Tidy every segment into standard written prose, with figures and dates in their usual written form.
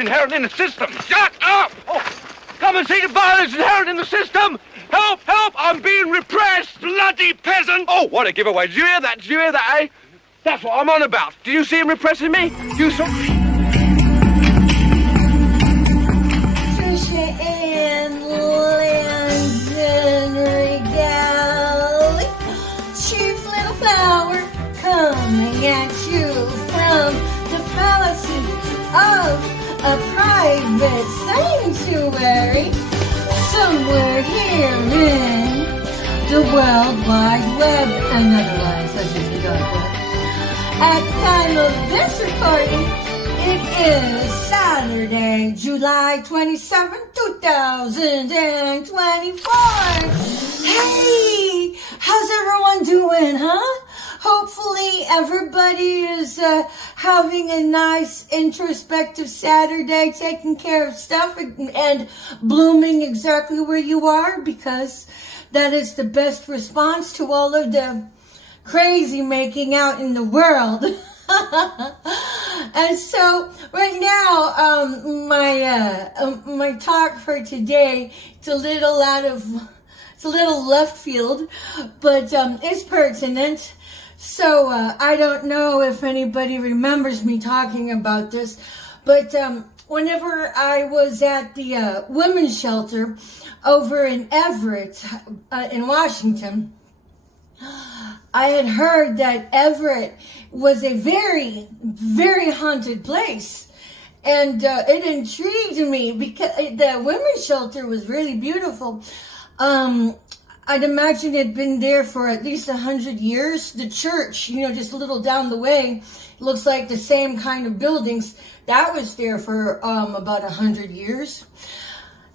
inherent in the system. Shut up! Oh, come and see the violence inherent in the system! Help, help! I'm being repressed! Bloody peasant! Oh, what a giveaway. Did you hear that? Did you hear that, eh? That's what I'm on about. Did you see him repressing me? You saw... Trisha Ann Landon Regal, Chief Little Flower, coming at you from the fallacy of a private sanctuary somewhere here in the World Wide Web, and otherwise as if you don't know. At the time of this recording, it is Saturday, July 27, 2024. Hey, how's everyone doing, huh? Hopefully everybody is having a nice introspective Saturday, taking care of stuff and blooming exactly where you are, because that is the best response to all of the crazy making out in the world. And so right now, my talk for today, it's a little left field, but it's pertinent. So I don't know if anybody remembers me talking about this, but whenever I was at the women's shelter over in Everett, in Washington, I had heard that Everett was a very, very haunted place. And it intrigued me because the women's shelter was really beautiful. I'd imagine it had been there for at least 100 years. The church, just a little down the way, looks like the same kind of buildings. That was there for about 100 years.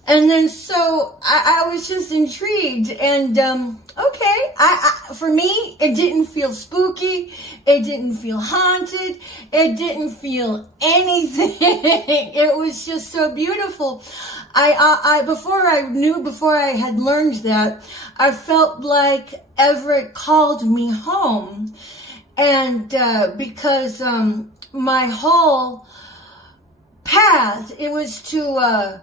And then so I was just intrigued, and okay, for me, it didn't feel spooky, it didn't feel haunted, it didn't feel anything. It was just so beautiful. Before I had learned that, I felt like Everett called me home, and because my whole path, it was to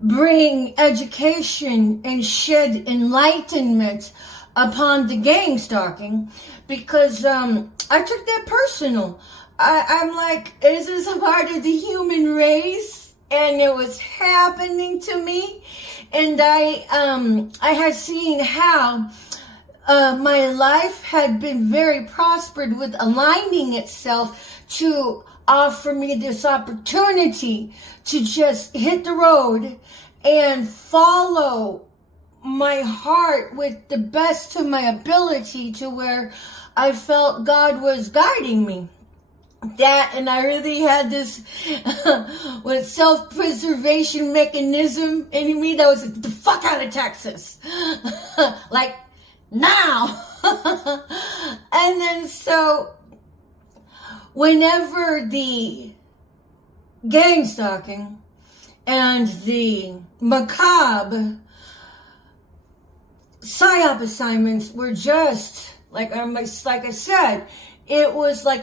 bring education and shed enlightenment upon the gang stalking, because I took that personal. I'm like, is this a part of the human race? And it was happening to me, and I had seen how my life had been very prospered with aligning itself to offer me this opportunity to just hit the road and follow my heart with the best of my ability to where I felt God was guiding me. That, and I really had this with self-preservation mechanism in me that was like, the fuck out of Texas. Like, now. And then so whenever the gang stalking and the macabre psyop assignments were just like I said, it was like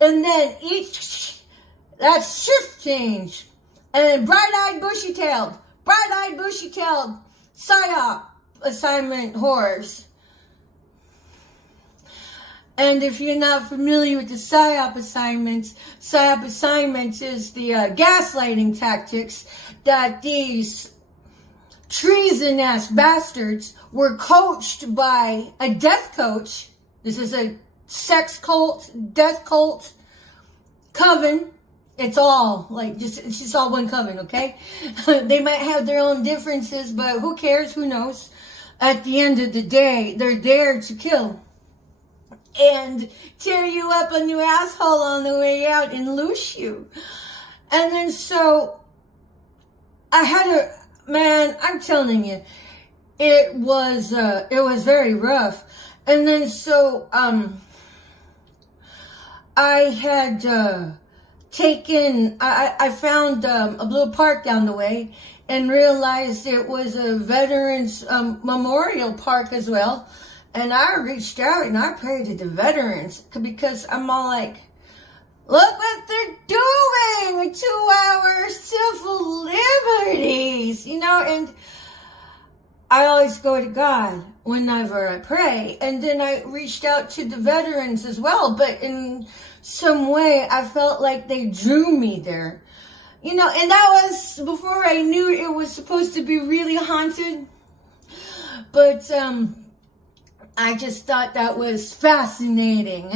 and then each that shift change, and then bright-eyed bushy-tailed psyop assignment horrors. And if you're not familiar with the psyop assignments is the gaslighting tactics that these treason-ass bastards were coached by a death coach. This is a sex cult, death cult, coven. It's all it's just all one coven, okay? They might have their own differences, but who cares? Who knows? At the end of the day, they're there to kill and tear you up on your asshole on the way out and loose you. And then so I'm telling you, it was very rough. And then so I had I found a little park down the way and realized it was a veterans memorial park as well. And I reached out and I prayed to the veterans because I'm all like, Look what they're doing to our civil liberties, and I always go to God whenever I pray. And then I reached out to the veterans as well, but in some way I felt like they drew me there. And that was before I knew it was supposed to be really haunted. But I just thought that was fascinating.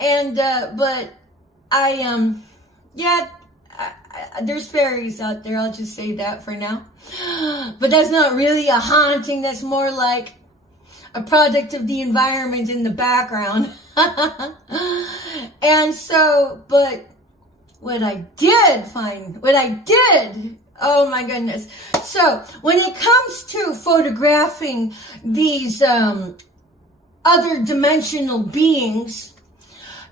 And but there's fairies out there, I'll just say that for now. But that's not really a haunting, that's more like a product of the environment in the background. And so, but what I did, oh my goodness. So when it comes to photographing these other dimensional beings,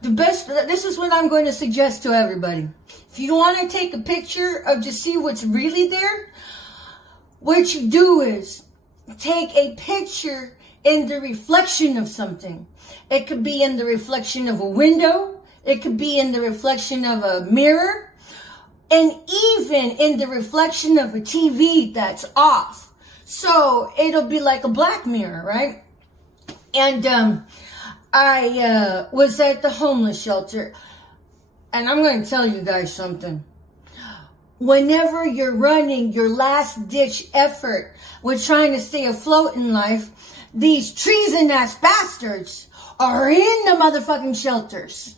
this is what I'm going to suggest to everybody. If you want to take a picture of just see what's really there, what you do is take a picture in the reflection of something. It could be in the reflection of a window. It could be in the reflection of a mirror. And even in the reflection of a TV that's off. So it'll be like a black mirror, right? And I was at the homeless shelter. And I'm going to tell you guys something. Whenever you're running your last ditch effort with trying to stay afloat in life, these treason ass bastards are in the motherfucking shelters.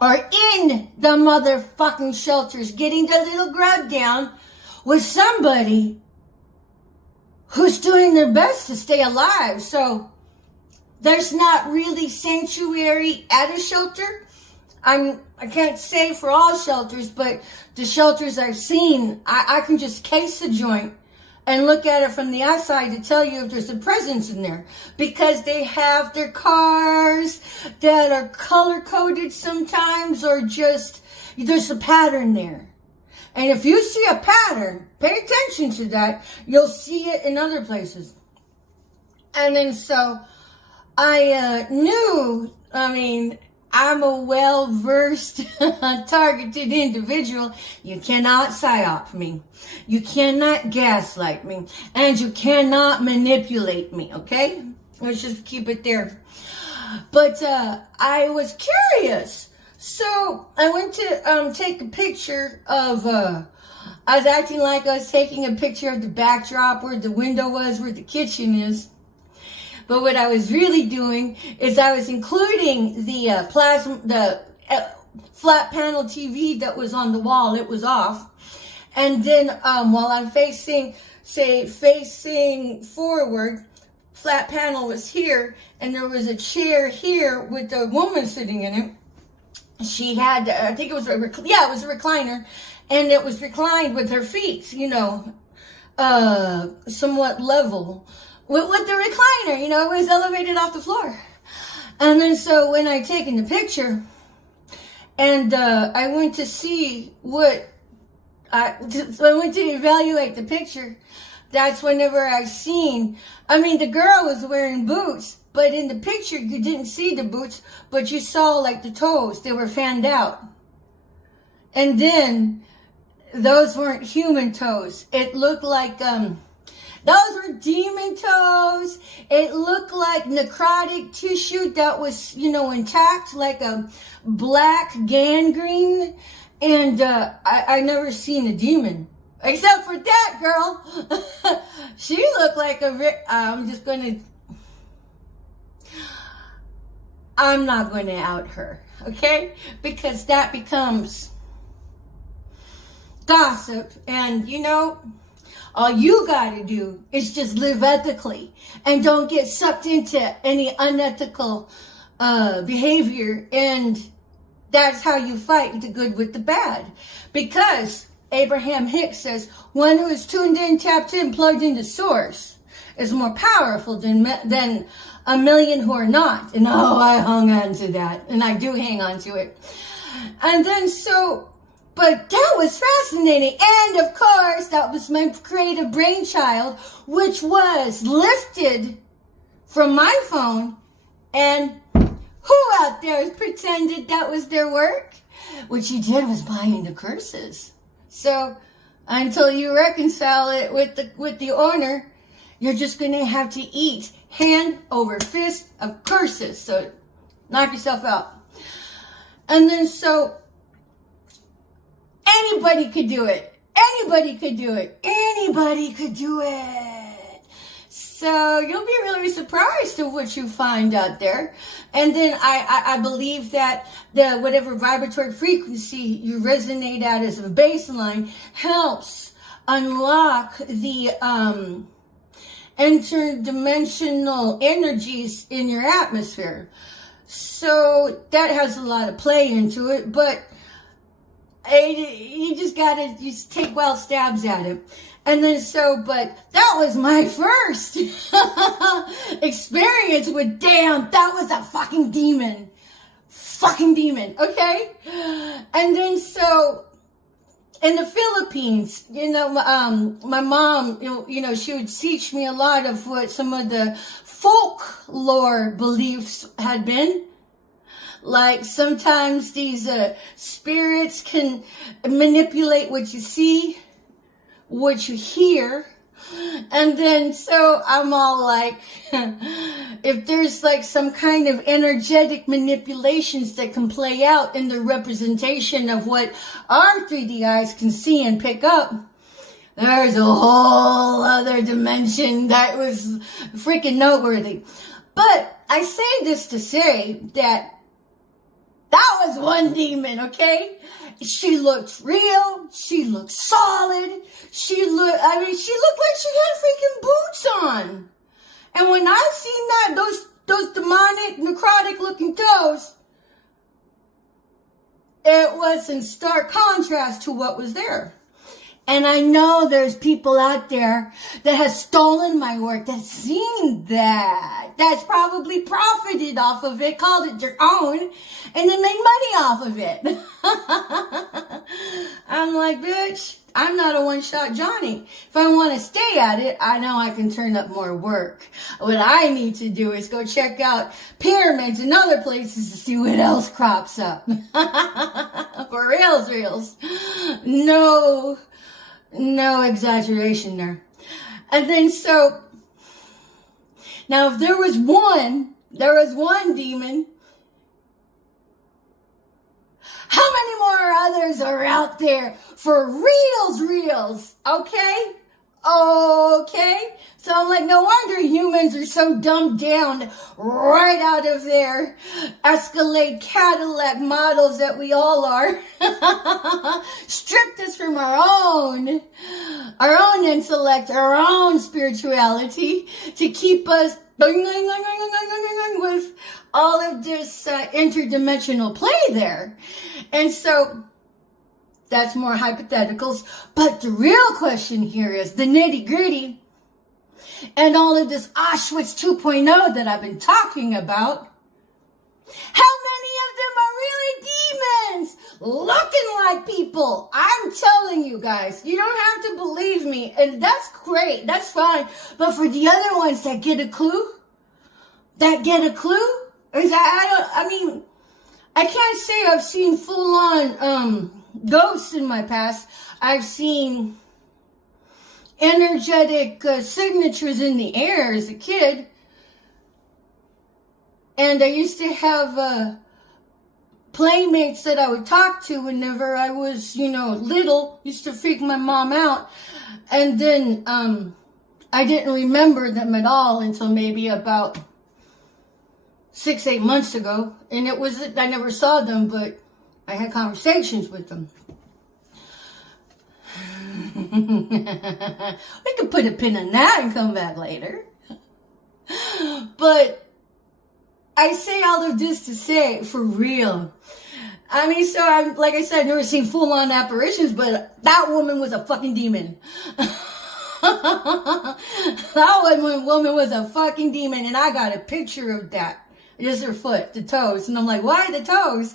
Are in the motherfucking shelters getting the little grub down with somebody who's doing their best to stay alive. So there's not really sanctuary at a shelter. I can't say for all shelters, but the shelters I've seen, I can just case the joint and look at it from the outside to tell you if there's a presence in there. Because they have their cars that are color-coded sometimes, or just, there's a pattern there. And if you see a pattern, pay attention to that. You'll see it in other places. And then so I knew, I'm a well-versed, targeted individual. You cannot psyop me. You cannot gaslight me. And you cannot manipulate me, okay? Let's just keep it there. But I was curious. So I went to take a picture of... I was acting like I was taking a picture of the backdrop where the window was, where the kitchen is. But what I was really doing is I was including the flat panel TV that was on the wall. It was off. And then while I'm facing forward, flat panel was here. And there was a chair here with a woman sitting in it. She had, I think it was it was a recliner. And it was reclined with her feet, somewhat level. With the recliner, it was elevated off the floor. And then so when I taken the picture, and I went to see I went to evaluate the picture, that's whenever I seen, the girl was wearing boots, but in the picture you didn't see the boots, but you saw like the toes, they were fanned out. And then, those weren't human toes. It looked like, those were demon toes. It looked like necrotic tissue that was, intact, like a black gangrene. And I never seen a demon. Except for that girl. She looked like I'm not going to out her, okay? Because that becomes gossip. And, all you gotta do is just live ethically and don't get sucked into any unethical behavior. And that's how you fight the good with the bad. Because Abraham Hicks says, one who is tuned in, tapped in, plugged into source is more powerful than a million who are not. And I hung on to that. And I do hang on to it. And then but that was fascinating. And of course, that was my creative brainchild, which was lifted from my phone and Who out there pretended that was their work? What you did was buy into curses. So until you reconcile it with the owner, you're just going to have to eat hand over fist of curses. So knock yourself out. And then so anybody could do it. Anybody could do it. Anybody could do it. So you'll be really surprised at what you find out there. And then I believe that the whatever vibratory frequency you resonate at as a baseline helps unlock the interdimensional energies in your atmosphere. So that has a lot of play into it, but you just gotta take wild stabs at it. And then but that was my first experience with, damn, that was a fucking demon. Fucking demon, okay? And then so in the Philippines, my mom, she would teach me a lot of what some of the folklore beliefs had been. Like sometimes these spirits can manipulate what you see, what you hear. And then so I'm all like, if there's like some kind of energetic manipulations that can play out in the representation of what our 3D eyes can see and pick up, there's a whole other dimension that was freaking noteworthy. But I say this to say that was one demon, okay? She looked real. She looked solid. She looked like she had freaking boots on. And when I seen that, those demonic, necrotic looking toes, it was in stark contrast to what was there. And I know there's people out there that has stolen my work, that's seen that, that's probably profited off of it, called it their own, and then made money off of it. I'm like, bitch, I'm not a one-shot Johnny. If I want to stay at it, I know I can turn up more work. What I need to do is go check out pyramids and other places to see what else crops up. For reals. No exaggeration there. And then so, now if there was one demon, how many more others are out there for reals? Okay? So I'm like, no wonder humans are so dumbed down right out of their Escalade Cadillac models that we all are. Stripped us from our own intellect, our own spirituality to keep us with all of this interdimensional play there. And so that's more hypotheticals. But the real question here is the nitty gritty and all of this Auschwitz 2.0 that I've been talking about. How many of them are really demons looking like people? I'm telling you guys, you don't have to believe me. And that's great. That's fine. But for the other ones that get a clue, I can't say I've seen full-on ghosts in my past. I've seen energetic signatures in the air as a kid. And I used to have playmates that I would talk to whenever I was, little. Used to freak my mom out. And then I didn't remember them at all until maybe about 6-8 months ago. And I never saw them, but I had conversations with them. We could put a pin in that and come back later. But I say all of this to say, for real. Like I said, I've never seen full-on apparitions, but that woman was a fucking demon. That woman was a fucking demon, and I got a picture of that. Just her foot, the toes. And I'm like, why the toes?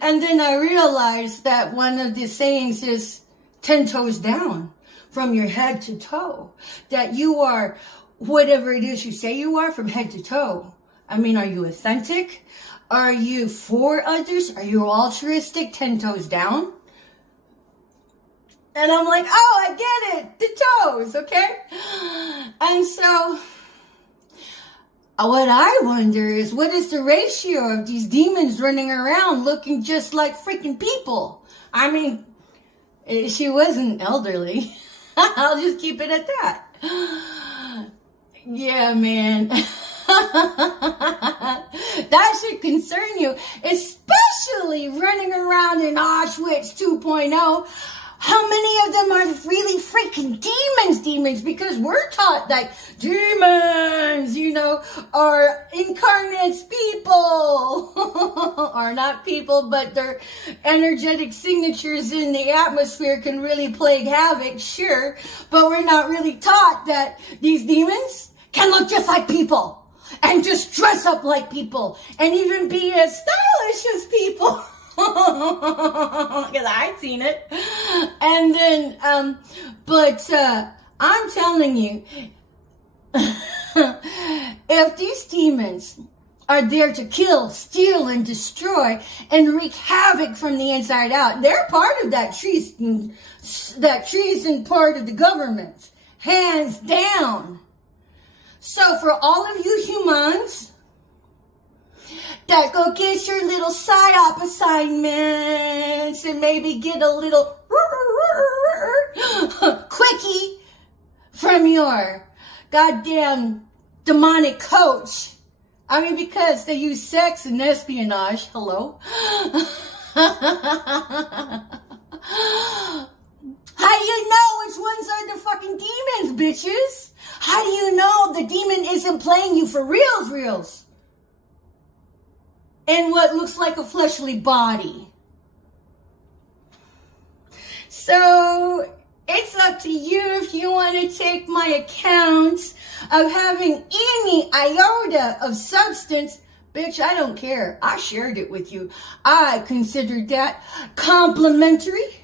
And then I realized that one of the sayings is 10 toes down from your head to toe. That you are whatever it is you say you are from head to toe. I mean, are you authentic? Are you for others? Are you altruistic, 10 toes down? And I'm like, oh, I get it. The toes, okay? And so, what I wonder is, what is the ratio of these demons running around looking just like freaking people? I mean, she wasn't elderly. I'll just keep it at that. Yeah, man. That should concern you, especially running around in Auschwitz 2.0. How many of them are really freaking demons? Because we're taught that demons, are incarnate people. Are not people, but their energetic signatures in the atmosphere can really plague havoc, sure. But we're not really taught that these demons can look just like people. And just dress up like people. And even be as stylish as people. Because I've seen it. And then, I'm telling you, if these demons are there to kill, steal, and destroy, and wreak havoc from the inside out, they're part of that treason part of the government. Hands down. So for all of you humans that go get your little psyop assignments and maybe get a little quickie from your goddamn demonic coach. I mean, because they use sex and espionage. Hello? How do you know which ones are the fucking demons, bitches? How do you know the demon isn't playing you for reals? In what looks like a fleshly body. So, it's up to you if you want to take my accounts of having any iota of substance. Bitch, I don't care. I shared it with you. I considered that complimentary.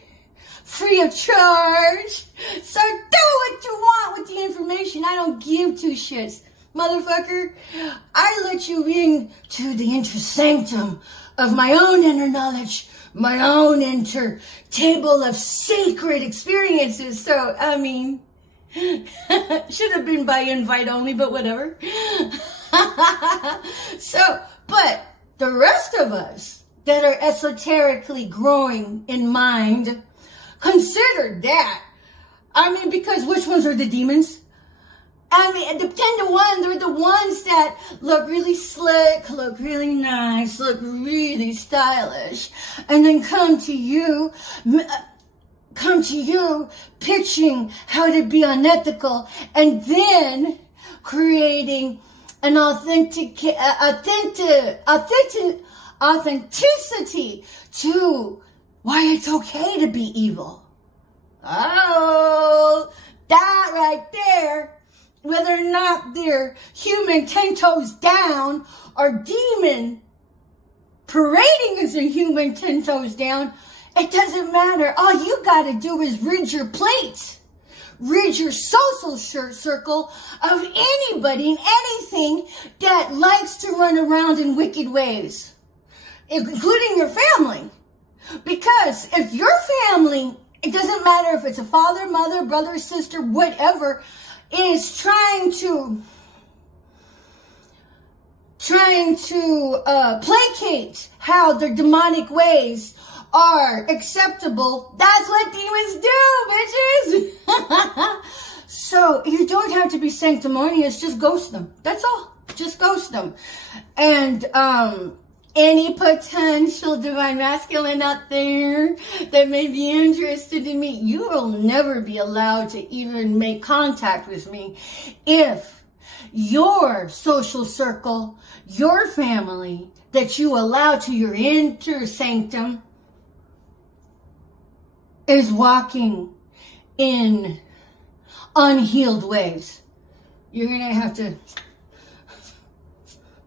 Free of charge. So do what you want with the information. I don't give two shits. Motherfucker, I let you in to the inner sanctum of my own inner knowledge, my own inner table of sacred experiences. So, I mean, should have been by invite only, but whatever. But the rest of us that are esoterically growing in mind, consider that. I mean, because which ones are the demons? I mean, the 10 to 1, they're the ones that look really slick, look really nice, look really stylish, and then come to you pitching how to be unethical, and then creating an authenticity to why it's okay to be evil. Oh, that right there, whether or not they're human 10 toes down or demon parading as a human 10 toes down, it doesn't matter. All you gotta do is rid your plate. Rid your social circle of anybody and anything that likes to run around in wicked ways, including your family. Because if your family, it doesn't matter if it's a father, mother, brother, sister, whatever, is trying to placate how their demonic ways are acceptable, that's what demons do, bitches. So you don't have to be sanctimonious, just ghost them. That's all. Just ghost them. And any potential divine masculine out there that may be interested in me, you will never be allowed to even make contact with me if your social circle, your family that you allow to your inner sanctum is walking in unhealed ways. You're going to have to,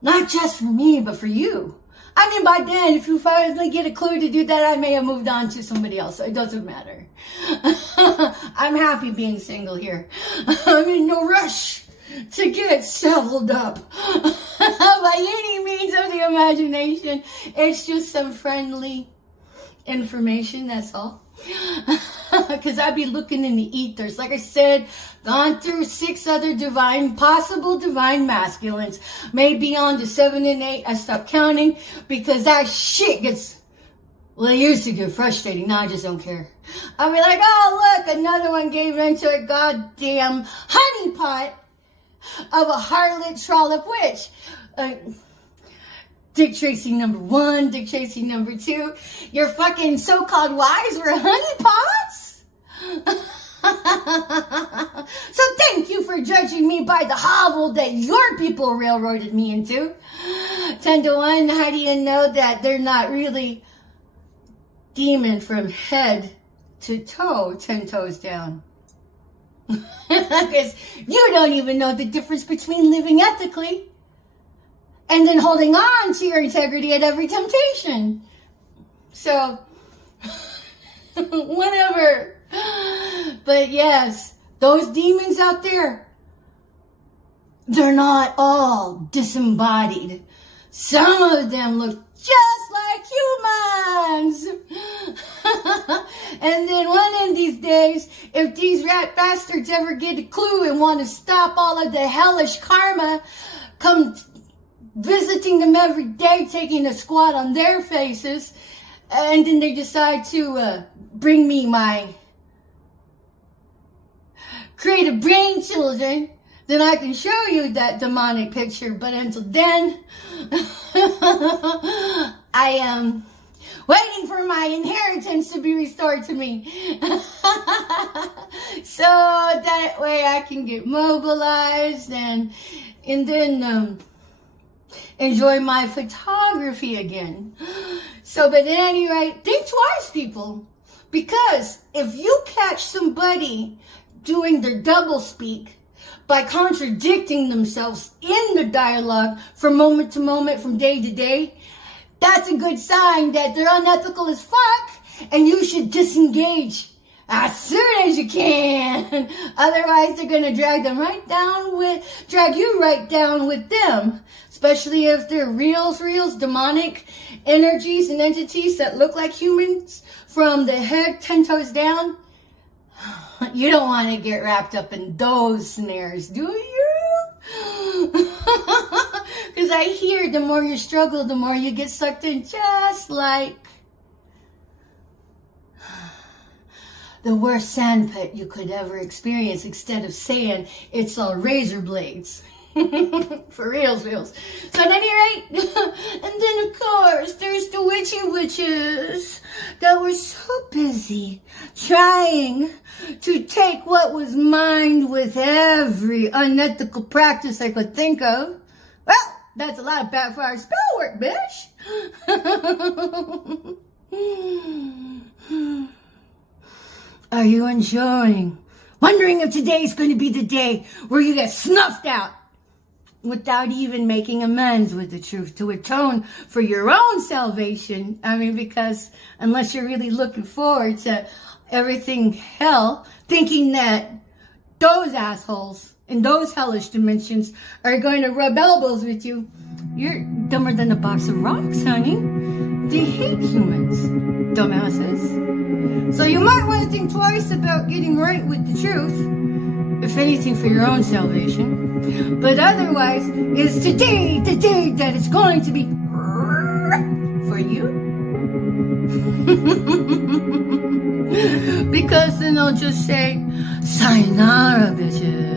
not just for me, but for you. I mean, by then, if you finally get a clue to do that, I may have moved on to somebody else. So it doesn't matter. I'm happy being single here. I'm in no rush to get settled up. By imagination. It's just some friendly information, that's all. Because I'd be looking in the ethers. Like I said, gone through 6 other possible divine masculines. Maybe on to 7 and 8. I stopped counting because that shit gets, well, it used to get frustrating. Now I just don't care. I'll be like, oh, look, another one gave into a goddamn honeypot of a harlot trollop witch. Dick Tracy number 1, Dick Tracy number 2. Your fucking so-called wives were honeypots? So thank you for judging me by the hovel that your people railroaded me into. 10 to 1, how do you know that they're not really demon from head to toe, 10 toes down? Because you don't even know the difference between living ethically and then holding on to your integrity at every temptation. So, whatever. But yes, those demons out there, they're not all disembodied. Some of them look just like humans. And then one of these days, if these rat bastards ever get a clue and want to stop all of the hellish karma, come visiting them every day, taking a squat on their faces, and then they decide to bring me my creative brain children, then I can show you that demonic picture. But until then, I am waiting for my inheritance to be restored to me. So that way I can get mobilized and then enjoy my photography again. So, but at any rate, think twice, people. Because if you catch somebody doing their double speak by contradicting themselves in the dialogue from moment to moment, from day to day, that's a good sign that they're unethical as fuck and you should disengage as soon as you can. Otherwise, they're gonna drag you right down with them. Especially if they're reals, demonic energies and entities that look like humans from the head 10 toes down. You don't want to get wrapped up in those snares, do you? Because I hear the more you struggle, the more you get sucked in, just like the worst sandpit you could ever experience. Instead of sand, it's all razor blades. For reals. So at any rate, and then of course, there's the witches that were so busy trying to take what was mine with every unethical practice I could think of. Well, that's a lot of backfire spell work, bitch. Are you enjoying? Wondering if today's going to be the day where you get snuffed out without even making amends with the truth to atone for your own salvation. I mean, because unless you're really looking forward to everything hell, thinking that those assholes in those hellish dimensions are going to rub elbows with you, you're dumber than a box of rocks, honey. They hate humans, dumbasses. So you might want to think twice about getting right with the truth, if anything for your own salvation. But otherwise, is today the day that it's going to be for you? Because then they'll just say, sayonara, bitches.